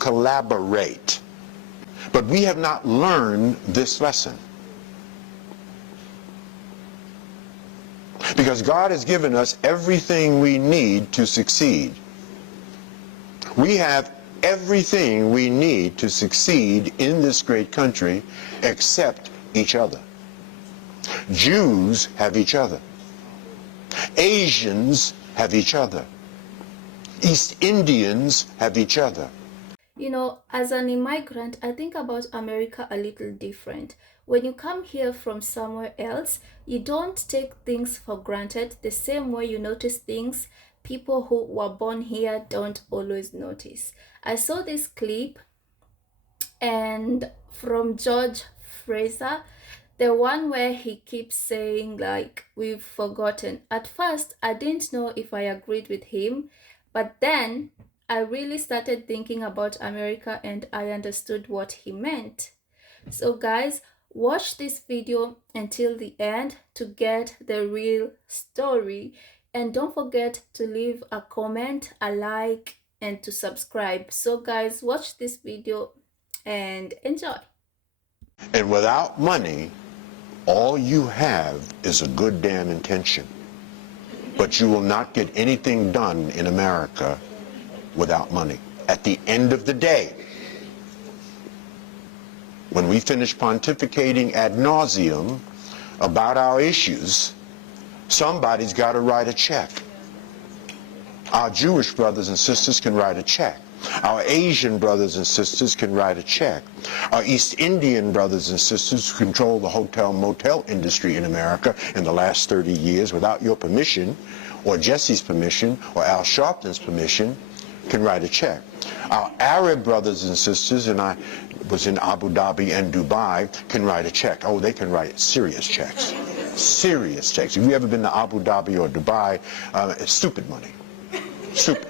collaborate. But we have not learned this lesson. Because God has given us everything we need to succeed. We have everything we need to succeed in this great country except each other. Jews have each other. Asians have each other. East Indians have each other. You know, as an immigrant, I think about America a little different. When you come here from somewhere else, you don't take things for granted the same way you notice things people who were born here don't always notice. I saw this clip and from George Fraser, the one where he keeps saying like, we've forgotten. At first, I didn't know if I agreed with him, but then I really started thinking about America and I understood what he meant. So guys, watch this video until the end to get the real story. And don't forget to leave a comment, a like, and to subscribe. So guys, watch this video and enjoy. And without money, all you have is a good damn intention. But you will not get anything done in America without money. At the end of the day, when we finish pontificating ad nauseum about our issues, somebody's got to write a check. Our Jewish brothers and sisters can write a check. Our Asian brothers and sisters can write a check. Our East Indian brothers and sisters who control the hotel-motel industry in America in the last 30 years without your permission, or Jesse's permission, or Al Sharpton's permission, can write a check. Our Arab brothers and sisters, and I was in Abu Dhabi and Dubai, can write a check. Oh, they can write serious checks. Serious checks. If you've ever been to Abu Dhabi or Dubai, it's stupid money.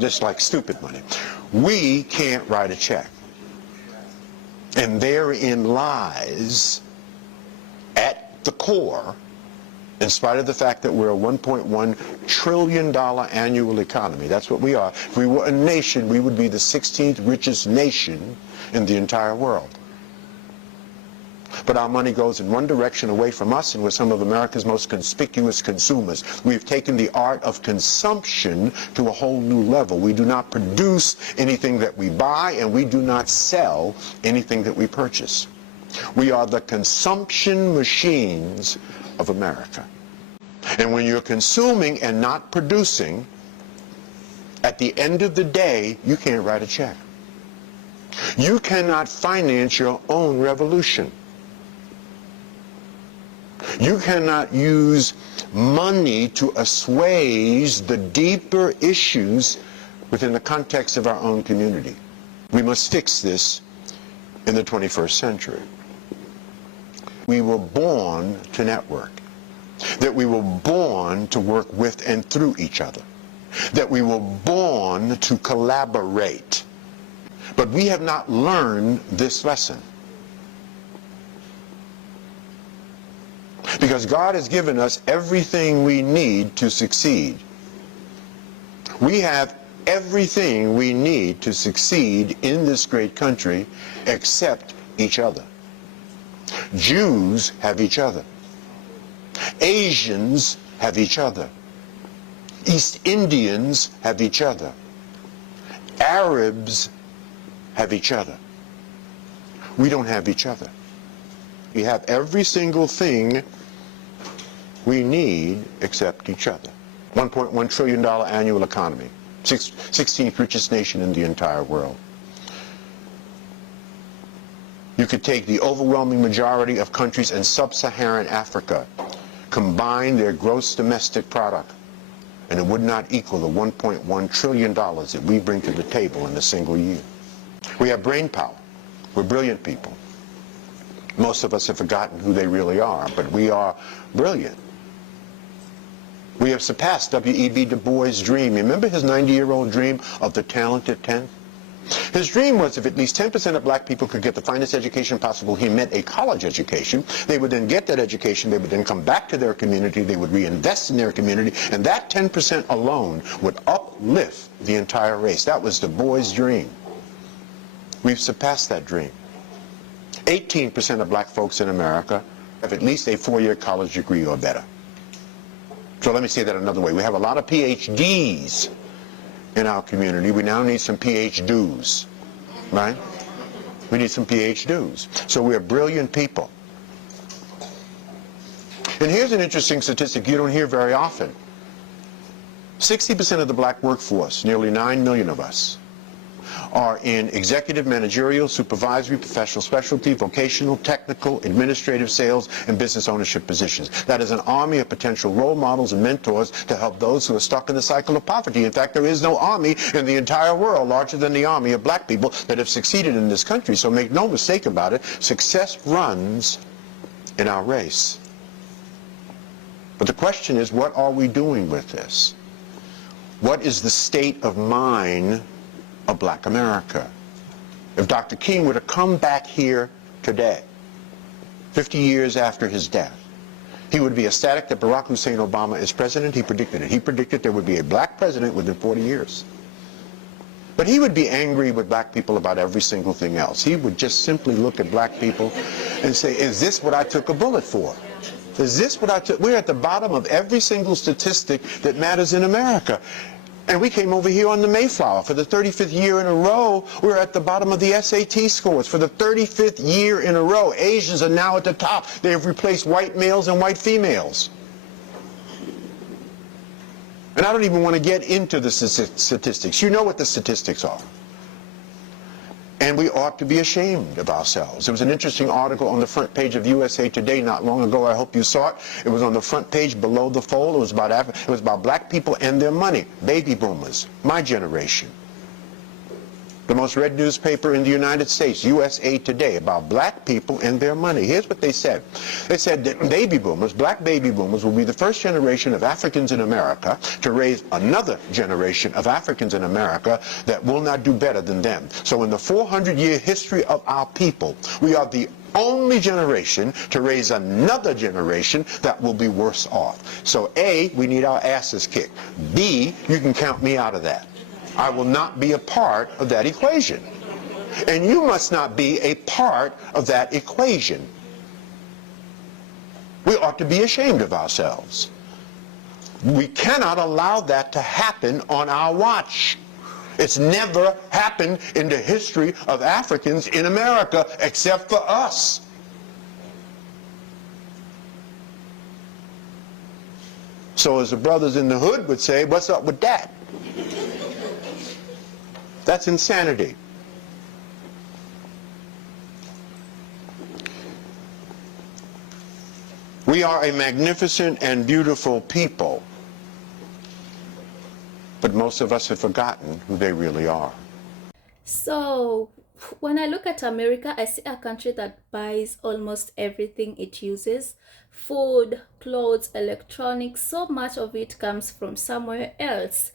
Just like stupid money. We can't write a check. And therein lies, at the core, in spite of the fact that we're a $1.1 trillion annual economy, that's what we are. If we were a nation, we would be the 16th richest nation in the entire world. But our money goes in one direction away from us, and we're some of America's most conspicuous consumers. We've taken the art of consumption to a whole new level. We do not produce anything that we buy, and we do not sell anything that we purchase. We are the consumption machines of America. And when you're consuming and not producing, at the end of the day, you can't write a check. You cannot finance your own revolution. You cannot use money to assuage the deeper issues within the context of our own community. We must fix this in the 21st century. We were born to network, that we were born to work with and through each other, that we were born to collaborate. But we have not learned this lesson. Because God has given us everything we need to succeed. We have everything we need to succeed in this great country except each other. Jews have each other. Asians have each other. East Indians have each other. Arabs have each other. We don't have each other. We have every single thing we need except each other. $1.1 trillion annual economy. 16th richest nation in the entire world. You could take the overwhelming majority of countries in sub-Saharan Africa, combine their gross domestic product, and it would not equal the $1.1 trillion that we bring to the table in a single year. We have brain power. We're brilliant people. Most of us have forgotten who they really are, but we are brilliant. We have surpassed W.E.B. Du Bois' dream. Remember his 90-year-old dream of the talented 10? His dream was if at least 10% of black people could get the finest education possible, he meant a college education. They would then get that education, they would then come back to their community, they would reinvest in their community, and that 10% alone would uplift the entire race. That was Du Bois' dream. We've surpassed that dream. 18% of black folks in America have at least a 4-year college degree or better. So let me say that another way. We have a lot of PhDs in our community. We now need some PhDs, right? We need some PhDs. So we're brilliant people. And here's an interesting statistic you don't hear very often. 60% of the black workforce, nearly 9 million of us, are in executive, managerial, supervisory, professional specialty, vocational, technical, administrative, sales, and business ownership positions. That is an army of potential role models and mentors to help those who are stuck in the cycle of poverty. In fact, there is no army in the entire world larger than the army of black people that have succeeded in this country. So make no mistake about it, success runs in our race. But the question is, what are we doing with this? What is the state of mind of black America? If Dr. King were to come back here today, 50 years after his death, he would be ecstatic that Barack Hussein Obama is president. He predicted it. He predicted there would be a black president within 40 years. But he would be angry with black people about every single thing else. He would just simply look at black people and say, is this what I took a bullet for? Is this what I took? We're at the bottom of every single statistic that matters in America. And we came over here on the Mayflower. For the 35th year in a row, we're at the bottom of the SAT scores. For the 35th year in a row, Asians are now at the top. They have replaced white males and white females. And I don't even want to get into the statistics. You know what the statistics are. And we ought to be ashamed of ourselves. There was an interesting article on the front page of USA Today not long ago. I hope you saw it. It was on the front page below the fold. It was about black people and their money. Baby boomers, my generation. The most read newspaper in the United States, USA Today, about black people and their money. Here's what they said. They said that baby boomers, black baby boomers, will be the first generation of Africans in America to raise another generation of Africans in America that will not do better than them. So in the 400-year history of our people, we are the only generation to raise another generation that will be worse off. So A, we need our asses kicked. B, you can count me out of that. I will not be a part of that equation. And you must not be a part of that equation. We ought to be ashamed of ourselves. We cannot allow that to happen on our watch. It's never happened in the history of Africans in America except for us. So as the brothers in the hood would say, what's up with that? That's insanity. We are a magnificent and beautiful people, but most of us have forgotten who they really are. So, when I look at America, I see a country that buys almost everything it uses. Food, clothes, electronics, so much of it comes from somewhere else.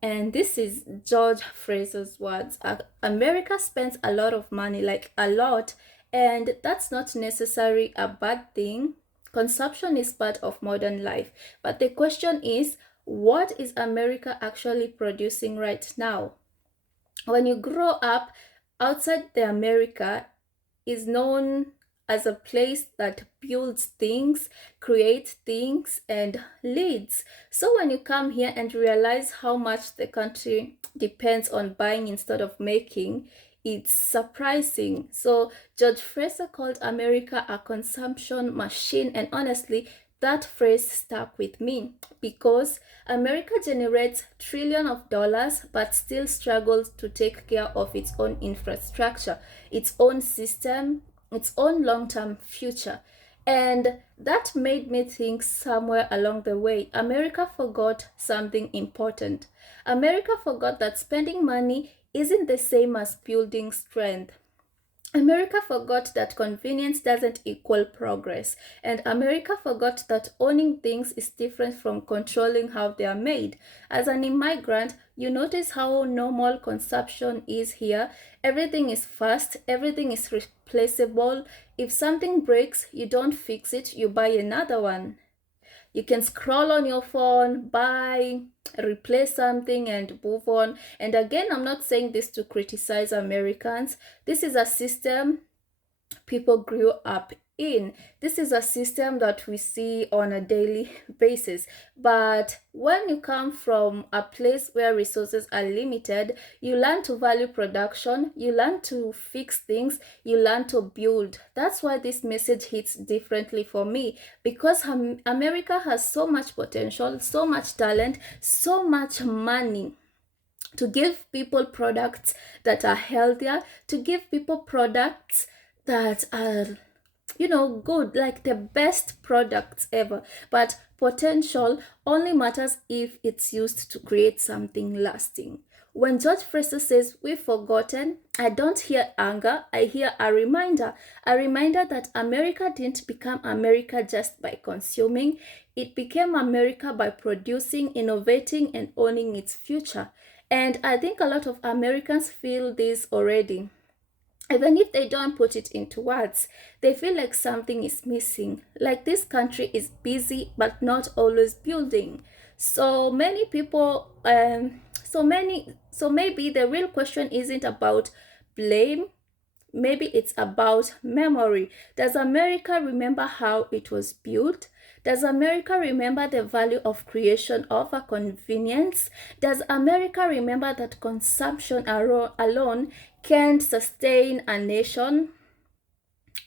And this is George Fraser's words. America spends a lot of money, like a lot, and that's not necessarily a bad thing. Consumption is part of modern life. But the question is, what is America actually producing right now? When you grow up, outside the America is known as a place that builds things, creates things, and leads. So when you come here and realize how much the country depends on buying instead of making, it's surprising. So George Fraser called America a consumption machine, and honestly, that phrase stuck with me because America generates trillions of dollars but still struggles to take care of its own infrastructure, its own system, its own long-term future. And that made me think somewhere along the way, America forgot something important. America forgot that spending money isn't the same as building strength. America forgot that convenience doesn't equal progress, and America forgot that owning things is different from controlling how they are made. As an immigrant, you notice how normal consumption is here. Everything is fast, everything is replaceable. If something breaks, you don't fix it, you buy another one. You can scroll on your phone, buy, replace something, and move on. And again, I'm not saying this to criticize Americans. This is a system people grew up in. This is a system that we see on a daily basis. But when you come from a place where resources are limited, you learn to value production, you learn to fix things, you learn to build. That's why this message hits differently for me, because America has so much potential, so much talent, so much money to give people products that are healthier, to give people products that are, good, like the best products ever. But potential only matters if it's used to create something lasting. When George Fraser says we've forgotten, I don't hear anger, I hear a reminder that America didn't become America just by consuming, it became America by producing, innovating, and owning its future. And I think a lot of Americans feel this already. Even if they don't put it into words, they feel like something is missing, like this country is busy but not always building. So many people, so maybe the real question isn't about blame. Maybe it's about memory. Does America remember how it was built? Does America remember the value of creation over convenience? Does America remember that consumption alone can't sustain a nation?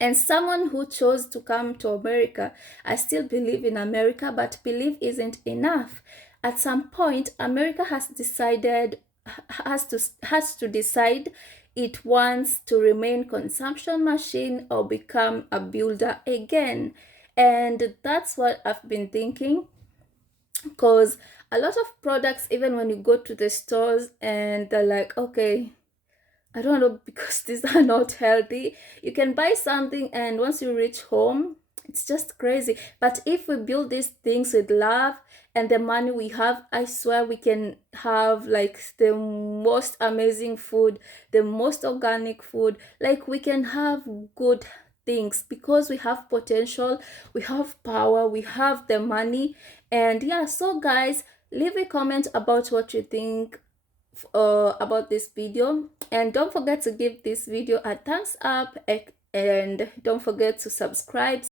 And someone who chose to come to America, I still believe in America, but belief isn't enough. At some point, America has to decide it wants to remain consumption machine or become a builder again. And that's what I've been thinking, because a lot of products, even when you go to the stores and they're like, okay, I don't know, because these are not healthy. You can buy something and once you reach home, it's just crazy. But if we build these things with love and the money we have, I swear we can have like the most amazing food, the most organic food. Like we can have good things because we have potential, we have power, we have the money. And yeah, so guys, leave a comment about what you think about this video, and don't forget to give this video a thumbs up, and don't forget to subscribe